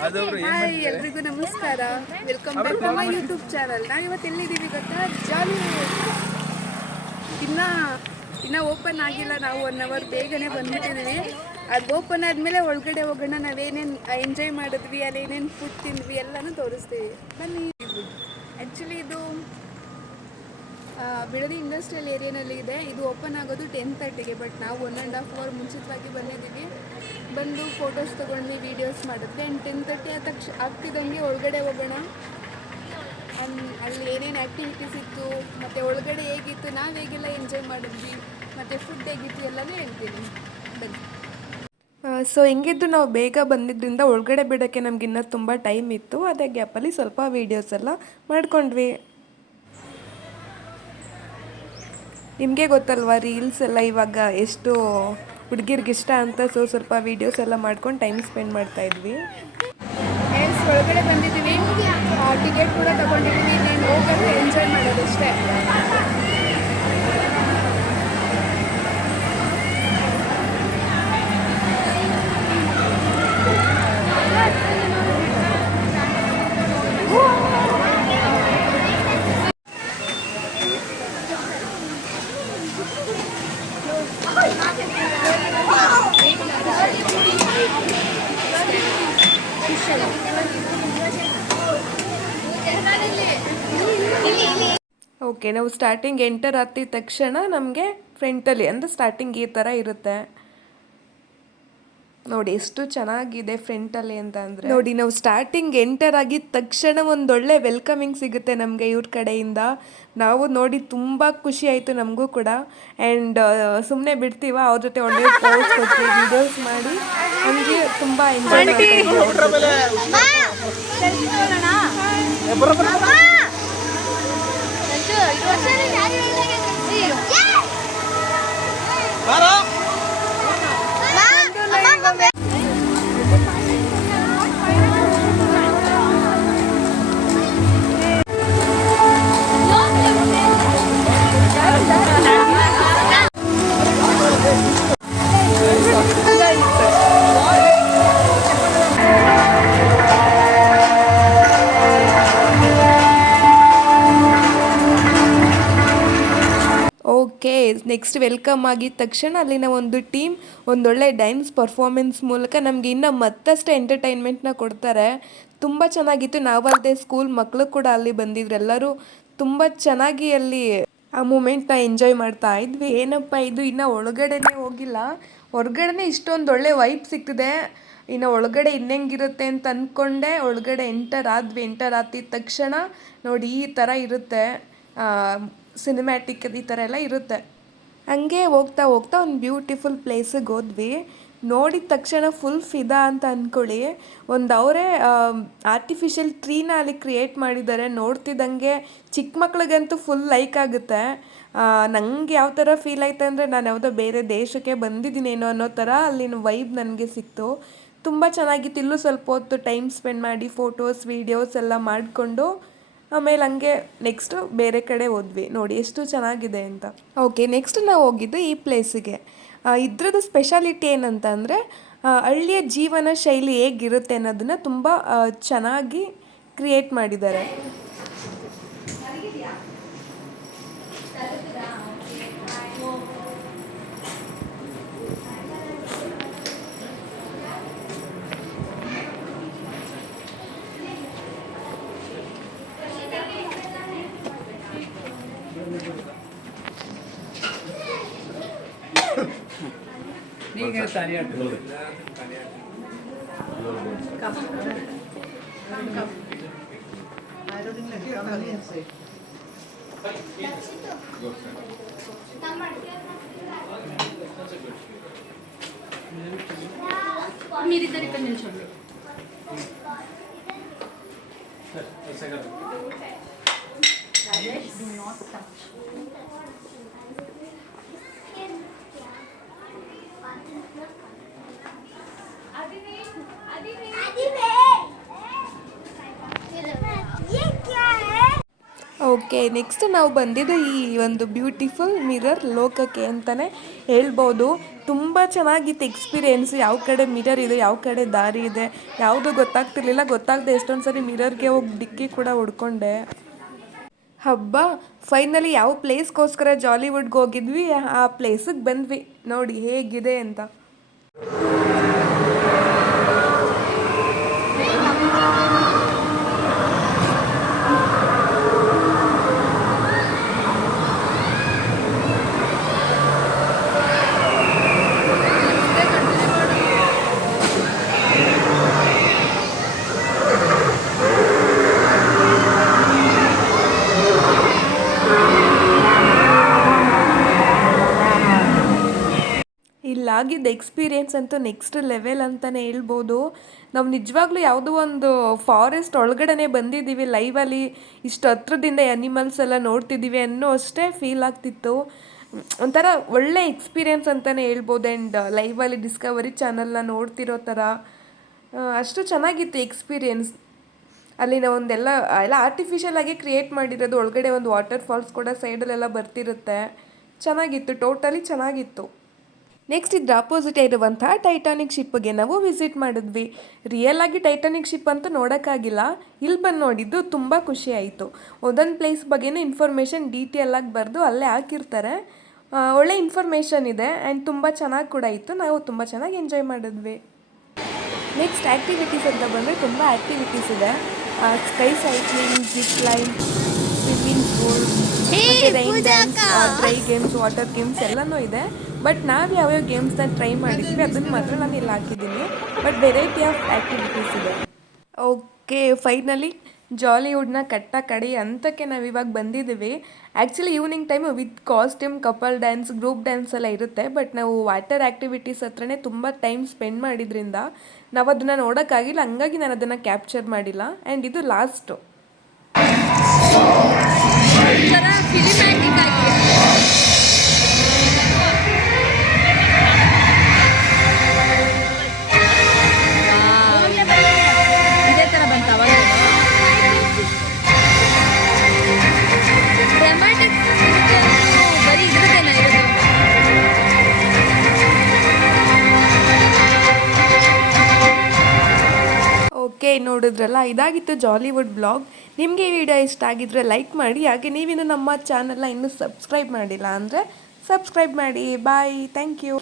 Hi ಎಲ್ರಿಗೂ ನಮಸ್ಕಾರ. Welcome back to my YouTube channel. ನಾವು ಇವತ್ತು ಎಲ್ಲಿದ್ದೀವಿ ಗೊತ್ತಾ? ಜಾಲಿ. ಇನ್ನ ಓಪನ್ ಆಗಿಲ್ಲ. ನಾವು 1 ಅವರ್ ಬೇಗನೆ ಬಂದ್ಬಿಟ್ಟಿದ್ದೀವಿ. ಅದು ಓಪನ್ ಆದಮೇಲೆ ಒಳಗಡೆ ಹೋಗೋಣ. ನಾವೇನೇನು ಎಂಜಾಯ್ ಮಾಡಿದ್ವಿ, ಅಲ್ಲಿ ಏನೇನು ಫುಡ್ ತಿಂದ್ವಿ ಎಲ್ಲನೂ ತೋರಿಸ್ತೀವಿ ಬನ್ನಿ. ಆ್ಯಕ್ಚುಲಿ ಇದು ಬಿಡದಿ ಇಂಡಸ್ಟ್ರಿಯಲ್ ಏರಿಯಾನಲ್ಲಿ ಇದೆ. ಇದು ಓಪನ್ ಆಗೋದು 10:30ಗೆ. ಬಟ್ ನಾವು 1.5 ಅವರ್ ಮುಂಚಿತವಾಗಿ ಬಂದಿದ್ದೀವಿ. ಬಂದು ಫೋಟೋಸ್ ತೊಗೊಂಡ್ವಿ, ವೀಡಿಯೋಸ್ ಮಾಡಿದ್ವಿ. ಆ್ಯಂಡ್ 10:30 ಆಗ್ತಿದ್ದಂಗೆ ಒಳಗಡೆ ಹೋಗೋಣ. ಅಲ್ಲಿ ಏನೇನು ಆ್ಯಕ್ಟಿವಿಟೀಸ್ ಇತ್ತು ಮತ್ತು ಒಳಗಡೆ ಹೇಗಿತ್ತು, ನಾವು ಹೇಗೆಲ್ಲ ಎಂಜಾಯ್ ಮಾಡಿದ್ವಿ ಮತ್ತು ಫುಡ್ ಹೇಗಿತ್ತು ಎಲ್ಲನೂ ಹೇಳ್ತೀನಿ ಬನ್ನಿ. ಸೊ ಹೆಂಗಿದ್ದು ನಾವು ಬೇಗ ಬಂದಿದ್ದರಿಂದ ಒಳಗಡೆ ಬಿಡೋಕ್ಕೆ ನಮಗಿನ್ನೂ ತುಂಬ ಟೈಮ್ ಇತ್ತು. ಅದೇ ಗ್ಯಾಪಲ್ಲಿ ಸ್ವಲ್ಪ ವೀಡಿಯೋಸ್ ಎಲ್ಲ ಮಾಡ್ಕೊಂಡ್ವಿ. ನಿಮಗೆ ಗೊತ್ತಲ್ವ ರೀಲ್ಸ್ ಎಲ್ಲ ಇವಾಗ ಎಷ್ಟು ಹುಡುಗಿರ್ಗೆ ಇಷ್ಟ ಅಂತ. ಸೊ ಸ್ವಲ್ಪ ವೀಡಿಯೋಸ್ ಎಲ್ಲ ಮಾಡ್ಕೊಂಡು ಟೈಮ್ ಸ್ಪೆಂಡ್ ಮಾಡ್ತಾಯಿದ್ವಿ. ಒಳಗಡೆ ಬಂದಿದ್ದೀವಿ, ಟಿಕೆಟ್ ಕೂಡ ತೊಗೊಂಡಿದ್ದೀವಿ. ಇನ್ನೇನು ಹೋಗೋದು ಎಂಜಾಯ್ ಮಾಡೋದಷ್ಟೇ. ಓಕೆ, ನಾವು ಸ್ಟಾರ್ಟಿಂಗ್ ಎಂಟರ್ ಆಗ್ತಿದ್ದ ತಕ್ಷಣ ನಮಗೆ ಫ್ರಂಟಲ್ಲಿ ಅಂದರೆ ಸ್ಟಾರ್ಟಿಂಗ್ ಈ ಥರ ಇರುತ್ತೆ ನೋಡಿ. ಎಷ್ಟು ಚೆನ್ನಾಗಿದೆ ಫ್ರಂಟಲ್ಲಿ ಅಂತ ಅಂದರೆ ನೋಡಿ. ನಾವು ಸ್ಟಾರ್ಟಿಂಗ್ ಎಂಟರ್ ಆಗಿದ ತಕ್ಷಣ ಒಂದೊಳ್ಳೆ ವೆಲ್ಕಮಿಂಗ್ ಸಿಗುತ್ತೆ ನಮಗೆ ಇವ್ರ ಕಡೆಯಿಂದ. ನಾವು ನೋಡಿ ತುಂಬ ಖುಷಿ ಆಯಿತು ನಮಗೂ ಕೂಡ. ಆ್ಯಂಡ್ ಸುಮ್ಮನೆ ಬಿಡ್ತೀವ, ಅವ್ರ ಜೊತೆ ಒಳ್ಳೆ ಪೋಸ್ ಕೊಟ್ಟು ವೀಡಿಯೋಸ್ ಮಾಡಿ ನಮಗೆ ತುಂಬ ಎಂಜಾಯ್ ಓಕೆ, ನೆಕ್ಸ್ಟ್ ವೆಲ್ಕಮ್ ಆಗಿದ ತಕ್ಷಣ ಅಲ್ಲಿನ ಒಂದು ಟೀಮ್ ಒಂದೊಳ್ಳೆ ಡ್ಯಾನ್ಸ್ ಪರ್ಫಾರ್ಮೆನ್ಸ್ ಮೂಲಕ ನಮಗೆ ಇನ್ನೂ ಮತ್ತಷ್ಟು ಎಂಟರ್ಟೈನ್ಮೆಂಟ್ನ ಕೊಡ್ತಾರೆ. ತುಂಬ ಚೆನ್ನಾಗಿತ್ತು. ನಾವಲ್ಲದೆ ಸ್ಕೂಲ್ ಮಕ್ಕಳು ಕೂಡ ಅಲ್ಲಿ ಬಂದಿದ್ರು. ಎಲ್ಲರೂ ತುಂಬ ಚೆನ್ನಾಗಿ ಅಲ್ಲಿ ಆ ಮೂಮೆಂಟ್ನ ಎಂಜಾಯ್ ಮಾಡ್ತಾ ಇದ್ವಿ. ಏನಪ್ಪ ಇದು, ಇನ್ನೂ ಒಳಗಡೆನೇ ಹೋಗಿಲ್ಲ, ಹೊರಗಡೆ ಇಷ್ಟೊಂದು ಒಳ್ಳೆ ವೈಬ್ ಸಿಗ್ತಿದೆ. ಇನ್ನು ಒಳಗಡೆ ಇನ್ನೆಂಗಿರುತ್ತೆ ಅಂತ ಅಂದ್ಕೊಂಡೆ ಒಳಗಡೆ ಎಂಟರ್ ಆಗ್ತಿದ್ದ ತಕ್ಷಣ ನೋಡಿ ಈ ಥರ ಇರುತ್ತೆ. ಸಿನಿಮ್ಯಾಟಿಕ್ ಈ ಥರ ಎಲ್ಲ ಇರುತ್ತೆ. ಹಂಗೆ ಹೋಗ್ತಾ ಹೋಗ್ತಾ ಒಂದು ಬ್ಯೂಟಿಫುಲ್ ಪ್ಲೇಸಿಗೆ ಹೋದ್ವಿ. ನೋಡಿದ ತಕ್ಷಣ ಫುಲ್ ಫಿದಾ ಅಂತ ಅಂದ್ಕೊಳ್ಳಿ. ಒಂದು ಅವರೇ ಆರ್ಟಿಫಿಷಿಯಲ್ ಟ್ರೀನ ಅಲ್ಲಿ ಕ್ರಿಯೇಟ್ ಮಾಡಿದ್ದಾರೆ. ನೋಡ್ತಿದ್ದಂಗೆ ಚಿಕ್ಕ ಮಕ್ಳಿಗಂತೂ ಫುಲ್ ಲೈಕ್ ಆಗುತ್ತೆ. ನನಗೆ ಯಾವ ಥರ ಫೀಲ್ ಆಯ್ತು ಅಂದರೆ ನಾನು ಯಾವುದೋ ಬೇರೆ ದೇಶಕ್ಕೆ ಬಂದಿದ್ದೀನೇನೋ ಅನ್ನೋ ಥರ ಅಲ್ಲಿನ ವೈಬ್ ನನಗೆ ಸಿಕ್ತು. ತುಂಬ ಚೆನ್ನಾಗಿತ್ತು. ಇಲ್ಲೂ ಸ್ವಲ್ಪ ಹೊತ್ತು ಟೈಮ್ ಸ್ಪೆಂಡ್ ಮಾಡಿ ಫೋಟೋಸ್ ವೀಡಿಯೋಸ್ ಎಲ್ಲ ಮಾಡಿಕೊಂಡು ಆಮೇಲೆ ಹಂಗೆ ನೆಕ್ಸ್ಟು ಬೇರೆ ಕಡೆ ಹೋದ್ವಿ. ನೋಡಿ ಎಷ್ಟು ಚೆನ್ನಾಗಿದೆ ಅಂತ. ಓಕೆ, ನೆಕ್ಸ್ಟ್ ನಾವು ಹೋಗಿದ್ದು ಈ ಪ್ಲೇಸಿಗೆ. ಇದ್ರದ್ದು ಸ್ಪೆಷಾಲಿಟಿ ಏನಂತ ಅಂದರೆ ಹಳ್ಳಿಯ ಜೀವನ ಶೈಲಿ ಹೇಗಿರುತ್ತೆ ಅನ್ನೋದನ್ನು ತುಂಬ ಚೆನ್ನಾಗಿ ಕ್ರಿಯೇಟ್ ಮಾಡಿದ್ದಾರೆ. మీరిద్దరు ఇక్కడ నిల్చోండి. Rajesh, do not touch. Okay, next ನಾವು ಬಂದಿದ್ದು ಈ ಒಂದು ಬ್ಯೂಟಿಫುಲ್ ಮಿರರ್ ಲೋಕಕ್ಕೆ ಅಂತಲೇ ಹೇಳ್ಬೋದು. ತುಂಬ ಚೆನ್ನಾಗಿತ್ತು ಎಕ್ಸ್ಪೀರಿಯೆನ್ಸ್. ಯಾವ ಕಡೆ ಮಿರರ್ ಇದೆ, ಯಾವ ಕಡೆ ದಾರಿ ಇದೆ ಯಾವುದು ಗೊತ್ತಾಗ್ತಿರ್ಲಿಲ್ಲ. ಗೊತ್ತಾಗದೆ ಎಷ್ಟೊಂದು ಸರಿ ಮಿರರ್ಗೆ ಹೋಗಿ ಡಿಕ್ಕಿ ಕೂಡ ಹೊಡ್ಕೊಂಡೆ. ಹಬ್ಬ ಫೈನಲಿ ಯಾವ ಪ್ಲೇಸ್ಗೋಸ್ಕರ ಜಾಲಿವುಡ್ಗೆ ಹೋಗಿದ್ವಿ ಆ ಪ್ಲೇಸಿಗೆ ಬಂದ್ವಿ. ನೋಡಿ ಹೇಗಿದೆ ಅಂತ. ಇಲ್ಲಾಗಿದ್ದ ಎಕ್ಸ್ಪೀರಿಯೆನ್ಸ್ ಅಂತೂ ನೆಕ್ಸ್ಟ್ ಲೆವೆಲ್ ಅಂತಲೇ ಹೇಳ್ಬೋದು. ನಾವು ನಿಜವಾಗ್ಲೂ ಯಾವುದೋ ಒಂದು ಫಾರೆಸ್ಟ್ ಒಳಗಡೆ ಬಂದಿದ್ದೀವಿ, ಲೈವಲ್ಲಿ ಇಷ್ಟು ಹತ್ರದಿಂದ ಆ್ಯನಿಮಲ್ಸ್ ಎಲ್ಲ ನೋಡ್ತಿದ್ದೀವಿ ಅನ್ನೋ ಅಷ್ಟೇ ಫೀಲ್ ಆಗ್ತಿತ್ತು. ಒಂಥರ ಒಳ್ಳೆ ಎಕ್ಸ್ಪೀರಿಯೆನ್ಸ್ ಅಂತಲೇ ಹೇಳ್ಬೋದು. ಆ್ಯಂಡ್ ಲೈವಲ್ಲಿ ಡಿಸ್ಕವರಿ ಚಾನಲ್ನ ನೋಡ್ತಿರೋ ಥರ ಅಷ್ಟು ಚೆನ್ನಾಗಿತ್ತು ಎಕ್ಸ್ಪೀರಿಯೆನ್ಸ್. ಅಲ್ಲಿನ ಒಂದೆಲ್ಲ ಎಲ್ಲ ಆರ್ಟಿಫಿಷಿಯಲ್ ಆಗಿ ಕ್ರಿಯೇಟ್ ಮಾಡಿರೋದು. ಒಳಗಡೆ ಒಂದು ವಾಟರ್ ಫಾಲ್ಸ್ ಕೂಡ ಸೈಡಲ್ಲೆಲ್ಲ ಬರ್ತಿರುತ್ತೆ. ಚೆನ್ನಾಗಿತ್ತು, ಟೋಟಲಿ ಚೆನ್ನಾಗಿತ್ತು. ನೆಕ್ಸ್ಟ್ ಇದ್ರ ಆಪೋಸಿಟೇ ಇರುವಂತಹ ಟೈಟಾನಿಕ್ ಶಿಪ್ಗೆ ನಾವು ವಿಸಿಟ್ ಮಾಡಿದ್ವಿ. ರಿಯಲ್ ಆಗಿ ಟೈಟಾನಿಕ್ ಶಿಪ್ ಅಂತೂ ನೋಡೋಕ್ಕಾಗಿಲ್ಲ, ಇಲ್ಲಿ ಬಂದು ನೋಡಿದ್ದು ತುಂಬ ಖುಷಿ ಆಯಿತು. ಒಂದೊಂದು ಪ್ಲೇಸ್ ಬಗ್ಗೆನೂ ಇನ್ಫಾರ್ಮೇಷನ್ ಡೀಟೇಲ್ ಆಗಿ ಬರೆದು ಅಲ್ಲೇ ಹಾಕಿರ್ತಾರೆ. ಒಳ್ಳೆ ಇನ್ಫಾರ್ಮೇಷನ್ ಇದೆ ಆ್ಯಂಡ್ ತುಂಬ ಚೆನ್ನಾಗಿ ಕೂಡ ಇತ್ತು. ನಾವು ತುಂಬ ಚೆನ್ನಾಗಿ ಎಂಜಾಯ್ ಮಾಡಿದ್ವಿ. ನೆಕ್ಸ್ಟ್ ಆ್ಯಕ್ಟಿವಿಟೀಸ್ ಅಂತ ಬಂದರೆ ತುಂಬ ಆ್ಯಕ್ಟಿವಿಟೀಸ್ ಇದೆ. Sky cycling, zip line, swimming pool, rain dance, dry games, water games ಎಲ್ಲನೂ ಇದೆ. ಬಟ್ ನಾವು ಯಾವ್ಯಾವ ಗೇಮ್ಸ್ನ ಟ್ರೈ ಮಾಡಿದ್ವಿ ಅದನ್ನು ಮಾತ್ರ ನಾನು ಇಲ್ಲಿ ಹಾಕಿದ್ದೀನಿ. ಬಟ್ ವೆರೈಟಿ ಆಫ್ ಆ್ಯಕ್ಟಿವಿಟೀಸ್ ಇದೆ. ಓಕೆ, ಫೈನಲಿ ಜಾಲಿವುಡ್ನ ಕಟ್ಟ ಕಡೆ ಹಂತಕ್ಕೆ ನಾವು ಇವಾಗ ಬಂದಿದ್ದೀವಿ. Actually evening time with costume, couple dance, group dance ಎಲ್ಲ ಇರುತ್ತೆ. ಬಟ್ ನಾವು ವಾಟರ್ ಆ್ಯಕ್ಟಿವಿಟೀಸ್ ಹತ್ರನೇ ತುಂಬ ಟೈಮ್ ಸ್ಪೆಂಡ್ ಮಾಡಿದ್ರಿಂದ ನಾವು ಅದನ್ನು ನೋಡೋಕ್ಕಾಗಿಲ್ಲ. ಹಂಗಾಗಿ ನಾನು ಅದನ್ನು ಕ್ಯಾಪ್ಚರ್ ಮಾಡಿಲ್ಲ. ಆ್ಯಂಡ್ ಇದು ಲಾಸ್ಟು. ಓಕೆ, ನೋಡಿದ್ರಲ್ಲ, ಇದಾಗಿತ್ತು ಜಾಲಿವುಡ್ ಬ್ಲಾಗ್. ನಿಮಗೆ ಈ ವಿಡಿಯೋ ಇಷ್ಟ ಆಗಿದ್ರೆ ಲೈಕ್ ಮಾಡಿ. ಹಾಗೆ ನೀವಿನ್ನು ನಮ್ಮ ಚಾನಲ್ನ ಇನ್ನೂ ಸಬ್ಸ್ಕ್ರೈಬ್ ಮಾಡಿಲ್ಲ ಅಂದರೆ ಸಬ್ಸ್ಕ್ರೈಬ್ ಮಾಡಿ. ಬಾಯ್, ಥ್ಯಾಂಕ್ ಯು.